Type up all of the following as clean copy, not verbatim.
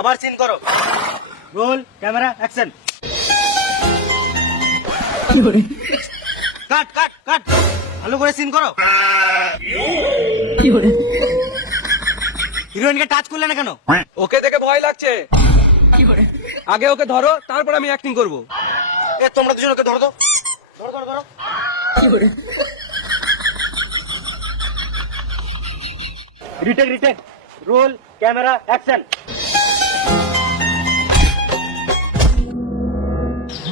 আবার সিন করো। Roll camera action. Cut cut cut, ভালো করে সিন করো। হিরোইনকে টাচ করলে না কেন? ওকে দেখে ভয় লাগছে। আগে ওকে ধরো, তারপর আমি অ্যাক্টিং করব। এ তোমরা দুজন ওকে ধরো তো, ধরো ধরো ধরো। Retake retake, roll camera action.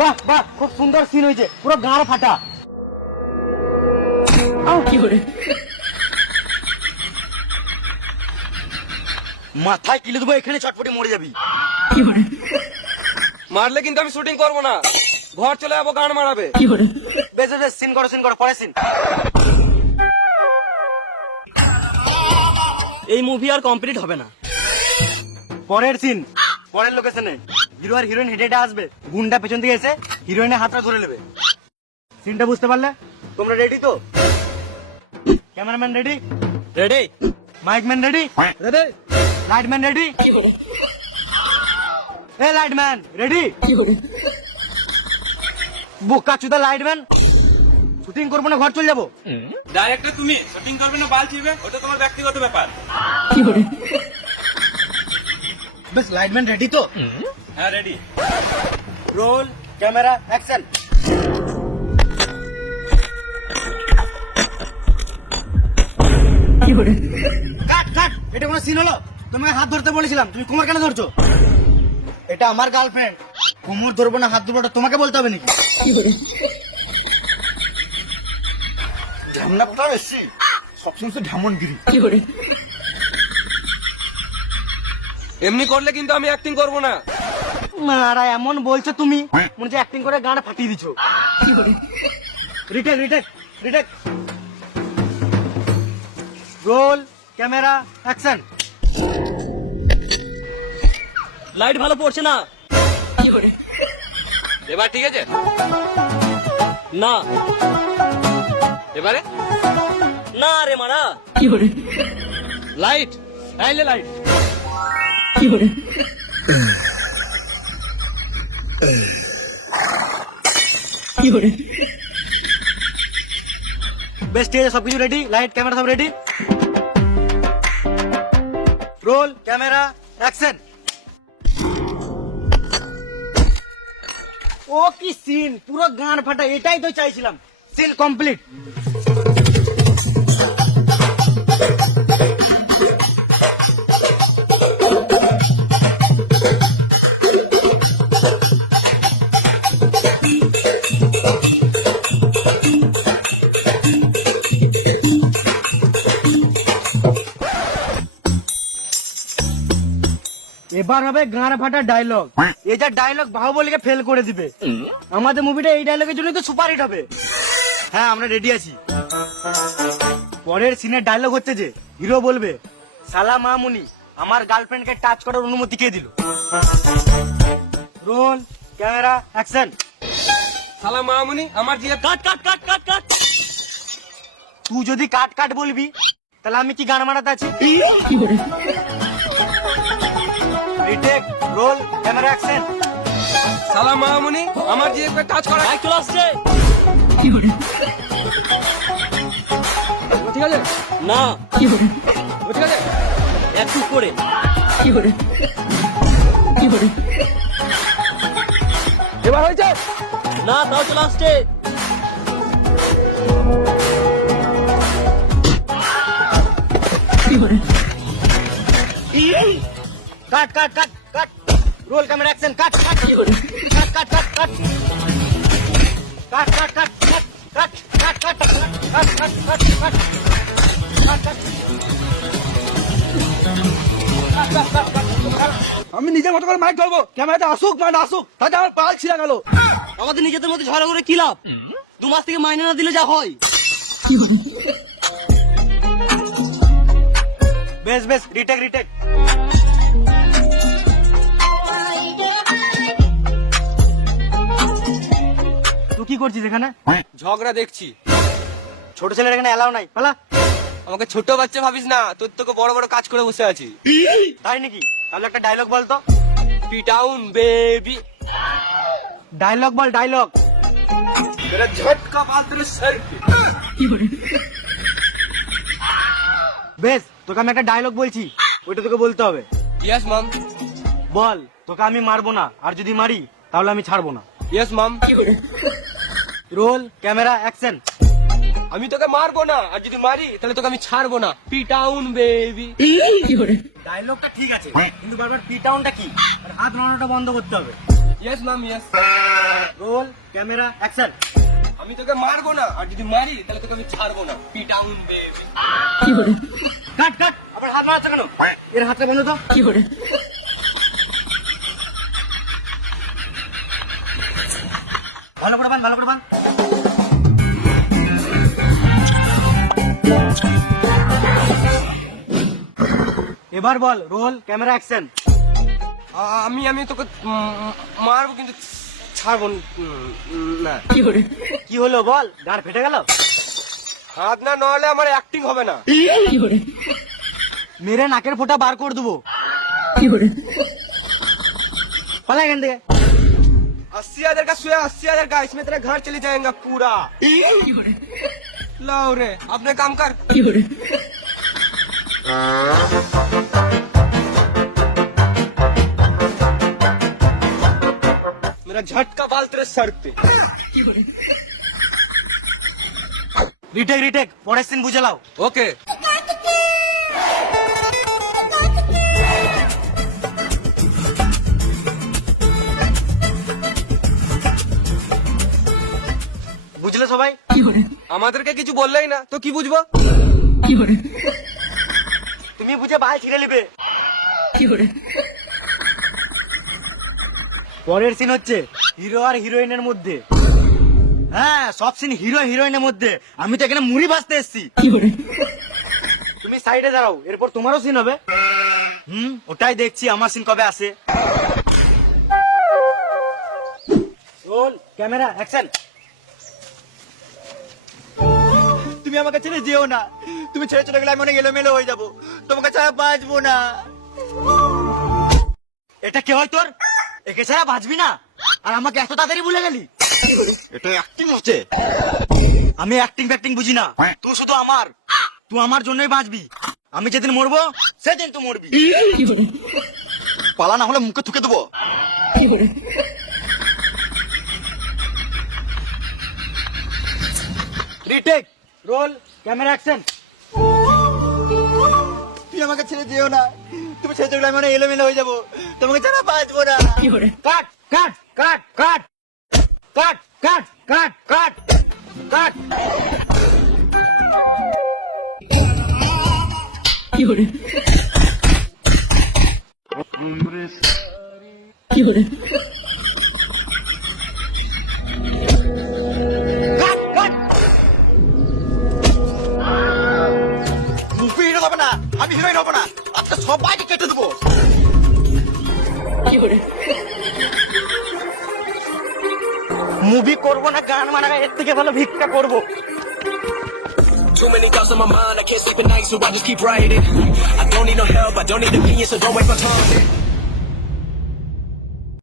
বাহ বাহ, খুব সুন্দর সিন হয়েছে, পুরো গাঁড় ফাটা। মাথায় কিলে দেবো, এখানে চটপটি মরে যাবি। মারলে কিন্তু আমি শুটিং করব না, ঘর চলে যাবো, গান মারাবে। বেশ বেশ, সিন করো সিন করো, পরে সিন। এই মুভি আর কমপ্লিট হবে না। পরের সিন, পরের লোকেশনে হিরো আর হিরোইন হেঁটে হেঁটে আসবে, গুন্ডা পেছন থেকে এসে হিরোইনের হাতটা ধরে নেবে। সিনটা বুঝতে পারলে? তোমরা রেডি তো? Cameraman ready? Ready. Mikeman ready? Ready. Lightman ready? এ লাইটম্যান রেডি? বোকা চুদা লাইটম্যান, শুটিং করবো না, ঘর চলে যাবো। ডাইরেক্টর তুমি শুটিং করবে না বাল ছিড়বে, ওটা তোমার ব্যক্তিগত ব্যাপার। বেশ, লাইটম্যান রেডি তো? হ্যাঁ ready. Roll camera action. Cut cut, এটা কোনো সিন হলো? তোমাকে হাত ধরতে বলেছিলাম, তুমি কোমর কেন ধরছো? এটা আমার গার্লফ্রেন্ড, কোমর ধরবো না হাত ধরবো, তোমাকে বলতে হবে নাকি? ঝামনা কোথাও এসছি, সবসময় তো ঝামনগিরি। এমনি করলে কিন্তু আমি অ্যাক্টিং করব না। মারা এমন বলছো তুমি, মনে হচ্ছে অ্যাক্টিং করে গান ফাটিয়ে দিছো। Retake retake retake, roll camera action. Light ভালো পড়ছে না। এবার ঠিক আছে? না এবারে না রে মারা। লাইট, আইলে লাইট। বেশ ঠিক আছে, সবকিছু রেডি, লাইট ক্যামেরা সব রেডি। Roll camera action. ও কি সিন, পুরো গান ফাটা, এটাই তো চাইছিলাম। Scene complete. এবার হবে গান ফাটা ডায়লগ। এই যা ডায়লগ বাহুবলীকে ফেল করে দিবে। আমাদের মুভিটা এই ডায়লগের জন্য তো সুপার হিট হবে। হ্যাঁ, আমরা রেডি আছি। পরের সিনের ডায়লগ হচ্ছে যে হিরো বলবে, সালা মামুনি, আমার গার্লফ্রেন্ডকে টাচ করার অনুমতি কে দিল? Role camera action. শালা মামুনি, আমার জিয়া। কাট কাট কাট কাট কাট। তুই যদি কাট কাট বলবি, তাহলে আমি কি গান মারাতে আছি? Retake, roll camera action. শালা মামুনি, আমার জিয়া টাচ করা। চলে আসছে। ঠিক আছে? না ঠিক আছে? একটু করে। এবার হয়েছে? না, তাও চলে আসছে। কাট কাট কাট কাট, role camera action. Cut cut cut cut cut cut cut cut cut cut cut cut cut cut cut কাট আমি নিজের মতো করে মাইক ধরবো, ক্যামেরাতে আসুক না আসুক, তাতে আমার পাল ছিঁড়া গেল। আমাদের নিজেদের মধ্যে ঝগড়া করে কি লাভ? 2 মাস থেকে মাইনে না দিলে যা হয়। বেশ বেশ, রিটেক রিটেক। তুই কি করছিস এখানে? ঝগড়া দেখছি। ছোট ছেলের এখানে এলাও নাই, পালা। আমাকে ছোট বাচ্চা ভাবিস না, তোর তোকে বড় বড় কাজ করে বসে আছি। তাই নাকি? তাহলে একটা ডায়লগ বল তো। পিটাউন বেবি। ডায়লগ বল, ডায়লগ। मेरा झटका मार तेरे सर पे। বেশ, তোকে আমি একটা ডায়লগ বলছি, ওইটা তোকে বলতে হবে। यस मम। বল, তোকে আমি মারবো না, আর যদি মারি তাহলে আমি ছাড়বো না। Yes ma'am. Roll, camera, action. আমি তোকে মারবো না, আর যদি মারি তাহলে তোকে আমি ছাড়বো না। পিটাউন বেবি। ডায়লগটা ঠিক আছে, কিন্তু বারবার পিটাউনটা কি? আর হাত নাড়ানোটা বন্ধ করতে হবে। यस मम यस। Role, camera, action. আমি তোকে মারবো না, আর যদি মারি তাহলে তোকে আমি ছাড়বো না। পিটাউন বেবি। কাট কাট, আবার হাত নাড়াচ্ছ কেন? এর হাতটা বন্ধ তো। ভালো করে বান, ভালো করে বান। এবার বল, রোল, ক্যামেরা, অ্যাকশন। আমি আমি তোকে মারবো, কিন্তু ছাড়বো না। কি হলো বল, গাড় ফেটে গেল? হাত না নড়লে আমার অ্যাক্টিং হবে না। মেরে নাকের ফোঁটা বার করে দেবো। পালা এখান থেকে। 80,000 का सोया, 80,000 का, इसमें तेरा घर चले जाएगा पूरा। लाओ रे, अपने काम कर। मेरा झटका बाल तेरे सर पे। রিটেক রিটেক, পরের সিন বুঝে লাও। ओके। বুঝলে সবাই? আমাদেরকে কিছু বললেই না তো কি বুঝবো? তুমি বুঝে বাল ছিঁড়ে নিবে। পরের সিন হচ্ছে হিরো আর হিরোইনের মধ্যে। হ্যাঁ, সব সিন হিরো হিরোইনের মধ্যে। আমি তো এখানে মুড়ি ভাজতে এসছি। তুমি সাইডে দাঁড়াও, এরপর তোমারও সিন হবে। ওটাই দেখছি আমার সিন কবে আসে। Roll, camera, action. তুমি আমাকে ছেড়ে যেও না, তুমি ছেড়ে চলে গেলে আমি অনেক এলোমেলো হয়ে যাবো, তোমাকে ছাড়া বাঁচবো না। এটা কে হয় তোর? একে ছাড়া বাঁচবি না, আর আমাকে এত তাড়াতাড়ি ভুলে গেলি? এটা অ্যাক্টিং হচ্ছে। আমি অ্যাক্টিং ফ্যাক্টিং বুঝি না, তুই শুধু আমার, তুই আমার জন্যই বাঁচবি। আমি যেদিন মরবো সেদিন তুই মরবি। পালা না হলে মুখে থুকে দেবো। Retake, roll, camera, action. তুই আমাকে ছেড়ে যেও না, তুমি ছেড়ে চলে আমি অনেক এলোমেলো হয়ে যাবো, তোমাকে ছাড়া বাঁচবো না। কাট cut cut cut cut cut cut cut cut. Cut কাট। মুভি হিরো হবে না, আমি হিরোইন হবো না, আজকে সবাইকে কেটে দেবো। মুভি করবো না, গান মানাবে, এর থেকে ভালো ভিক্ষা করবো। Too many thoughts on my mind, I can't sleep at night, so I just keep writing. I don't need no help, I don't need opinions, so don't waste my time.